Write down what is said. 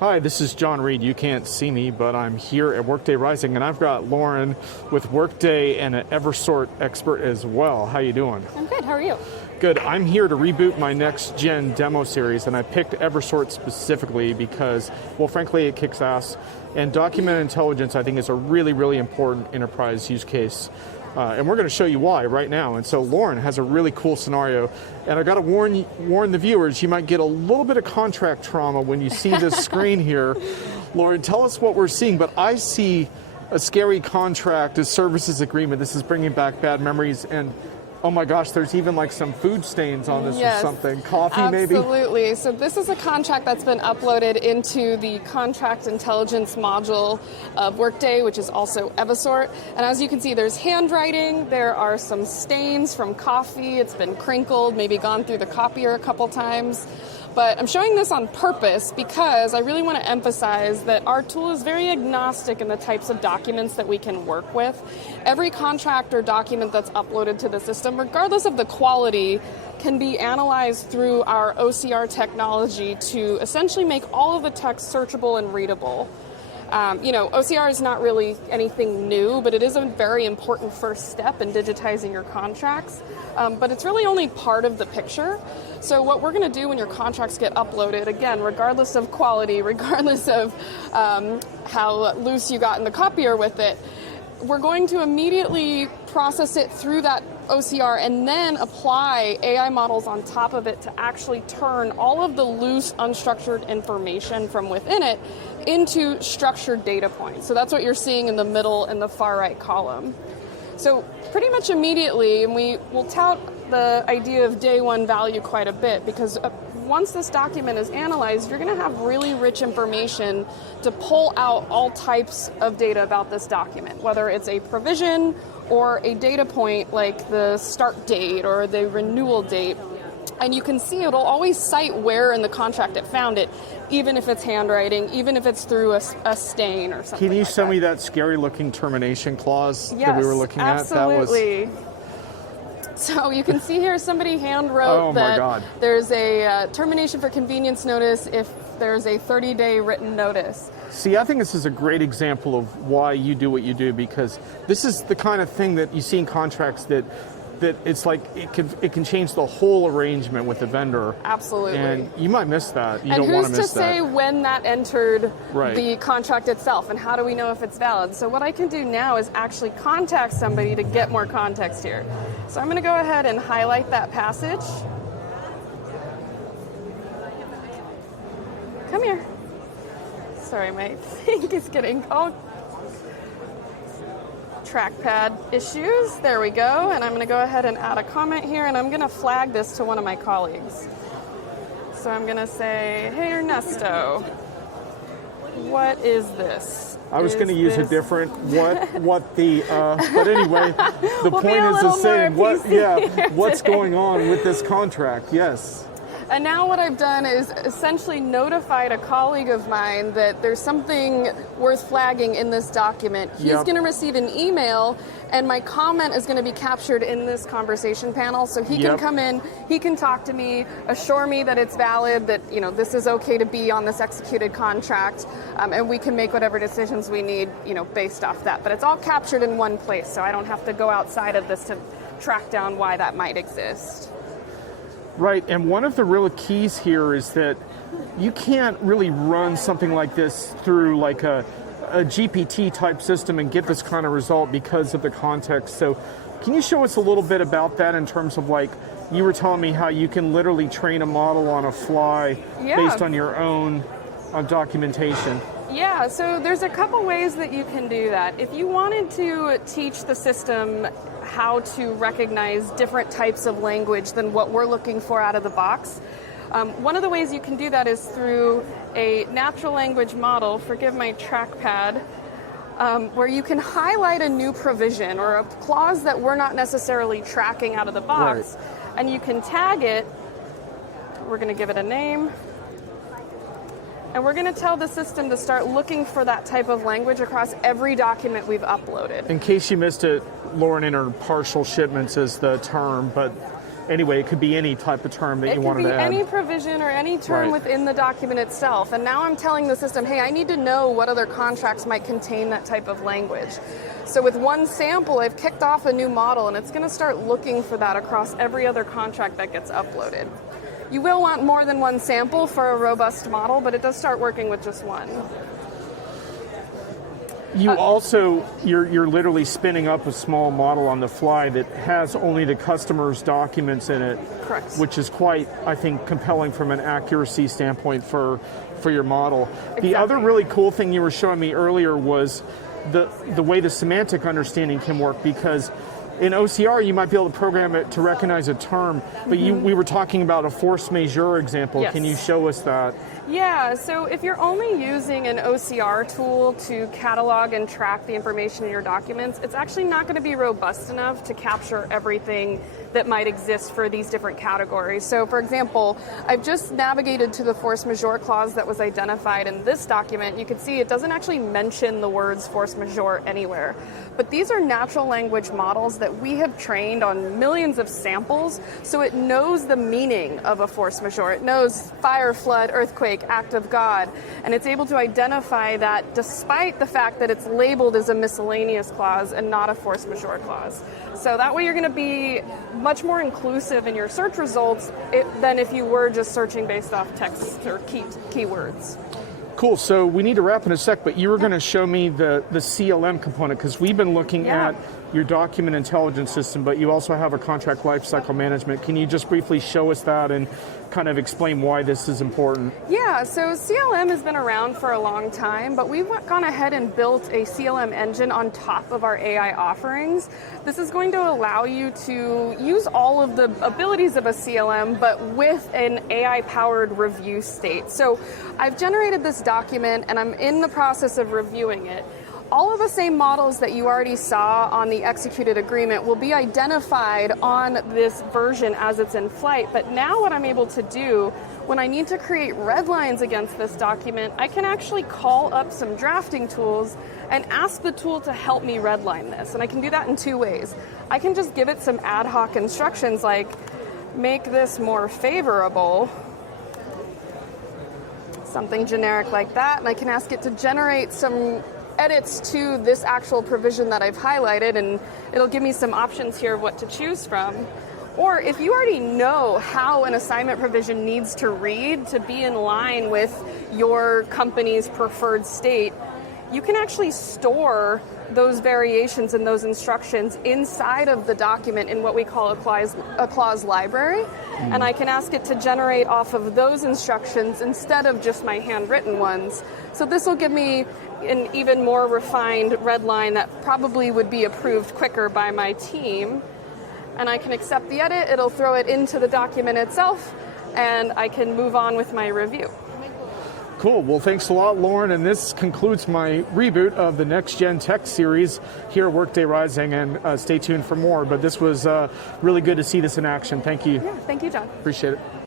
Hi, this is John Reed. You can't see me, but I'm here at Workday Rising, and I've got Lauren with Workday and an Evisort expert as well. How you doing? I'm good. How are you? Good. I'm here to reboot my next gen demo series, and I picked Evisort specifically because, well, frankly, it kicks ass. And document intelligence, I think, is a really, really important enterprise use case. And we're going to show you why right now. And so Lauren has a really cool scenario. And I got to warn the viewers, you might get a little bit of contract trauma when you see this screen here. Lauren, tell us what we're seeing. But I see a scary contract, a services agreement. This is bringing back bad memories. And oh my gosh, there's even like some food stains on this or something. Coffee maybe? Absolutely. So this is a contract that's been uploaded into the Contract Intelligence module of Workday, which is also Evisort. And as you can see, there's handwriting. There are some stains from coffee. It's been crinkled, maybe gone through the copier a couple times. But I'm showing this on purpose because I really want to emphasize that our tool is very agnostic in the types of documents that we can work with. Every contract or document that's uploaded to the system, regardless of the quality, can be analyzed through our OCR technology to essentially make all of the text searchable and readable. OCR is not really anything new, but it is a very important first step in digitizing your contracts. But it's really only part of the picture. So what we're going to do when your contracts get uploaded, again, regardless of quality, regardless of how loose you got in the copier with it, we're going to immediately process it through that OCR and then apply AI models on top of it to actually turn all of the loose, unstructured information from within it into structured data points. So that's what you're seeing in the middle and the far right column. So pretty much immediately, and we will tout the idea of day one value quite a bit, because once this document is analyzed, you're going to have really rich information to pull out all types of data about this document, whether it's a provision or a data point like the start date or the renewal date. And you can see it'll always cite where in the contract it found it, even if it's handwriting, even if it's through a stain or something. Can you like show that. me that scary looking termination clause Yes, that we were looking at? Absolutely. So you can see here somebody hand wrote that there's a termination for convenience notice if there's a 30-day written notice. See, I think this is a great example of why you do what you do, because this is the kind of thing that you see in contracts that it's like it can change the whole arrangement with the vendor. Absolutely. And you might miss that. You and don't want to miss that. And who's to say when that entered the contract itself, and how do we know if it's valid? So what I can do now is actually contact somebody to get more context here. So I'm going to go ahead and highlight that passage. Come here. Sorry, my thing is getting trackpad issues. There we go. And I'm going to go ahead and add a comment here, and I'm going to flag this to one of my colleagues. So I'm going to say, hey, Ernesto, what is this? I was going to use a different but anyway, the point is the same. What's going on with this contract? Yes. And now what I've done is essentially notified a colleague of mine that there's something worth flagging in this document. He's going to receive an email, and my comment is going to be captured in this conversation panel. So he can come in, he can talk to me, assure me that it's valid, that this is okay to be on this executed contract, and we can make whatever decisions we need, based off that. But it's all captured in one place, so I don't have to go outside of this to track down why that might exist. Right, and one of the real keys here is that you can't really run something like this through like a GPT type system and get this kind of result because of the context. So can you show us a little bit about that in terms of, like, you were telling me how you can literally train a model on a fly based on your own documentation? Yeah, so there's a couple ways that you can do that. If you wanted to teach the system how to recognize different types of language than what we're looking for out of the box, one of the ways you can do that is through a natural language model, forgive my trackpad, where you can highlight a new provision or a clause that we're not necessarily tracking out of the box, and you can tag it. We're going to give it a name. And we're going to tell the system to start looking for that type of language across every document we've uploaded. In case you missed it, Lauren entered partial shipments as the term, but anyway, it could be any type of term that you wanted to add. It could be any provision or any term within the document itself. And now I'm telling the system, hey, I need to know what other contracts might contain that type of language. So with one sample, I've kicked off a new model, and it's going to start looking for that across every other contract that gets uploaded. You will want more than one sample for a robust model, but it does start working with just one. You also, you're literally spinning up a small model on the fly that has only the customer's documents in it. Correct. Which is quite, I think, compelling from an accuracy standpoint for your model. Exactly. The other really cool thing you were showing me earlier was the way the semantic understanding can work, because in OCR, you might be able to program it to recognize a term, but we were talking about a force majeure example. Yes. Can you show us that? Yeah, so if you're only using an OCR tool to catalog and track the information in your documents, it's actually not going to be robust enough to capture everything that might exist for these different categories. So for example, I've just navigated to the force majeure clause that was identified in this document. You can see it doesn't actually mention the words force majeure anywhere. But these are natural language models that we have trained on millions of samples, so it knows the meaning of a force majeure. It knows fire, flood, earthquake, act of God, and it's able to identify that despite the fact that it's labeled as a miscellaneous clause and not a force majeure clause. So that way you're going to be much more inclusive in your search results than if you were just searching based off text or keywords. Cool, so we need to wrap in a sec, but you were going to show me the CLM component, because we've been looking at your document intelligence system, but you also have a contract lifecycle management. Can you just briefly show us that and kind of explain why this is important? Yeah, so CLM has been around for a long time, but we've gone ahead and built a CLM engine on top of our AI offerings. This is going to allow you to use all of the abilities of a CLM, but with an AI-powered review state. So I've generated this document, and I'm in the process of reviewing it. All of the same models that you already saw on the executed agreement will be identified on this version as it's in flight. But now what I'm able to do, when I need to create red lines against this document, I can actually call up some drafting tools and ask the tool to help me redline this. And I can do that in two ways. I can just give it some ad hoc instructions like, make this more favorable, something generic like that, and I can ask it to generate some edits to this actual provision that I've highlighted, and it'll give me some options here of what to choose from. Or if you already know how an assignment provision needs to read to be in line with your company's preferred state, you can actually store those variations and those instructions inside of the document in what we call a clause library. And I can ask it to generate off of those instructions instead of just my handwritten ones. So this will give me an even more refined red line that probably would be approved quicker by my team. And I can accept the edit, it'll throw it into the document itself, and I can move on with my review. Cool. Well, thanks a lot, Lauren. And this concludes my reboot of the Next Gen Tech series here at Workday Rising. And stay tuned for more. But this was really good to see this in action. Thank you. Yeah, thank you, John. Appreciate it.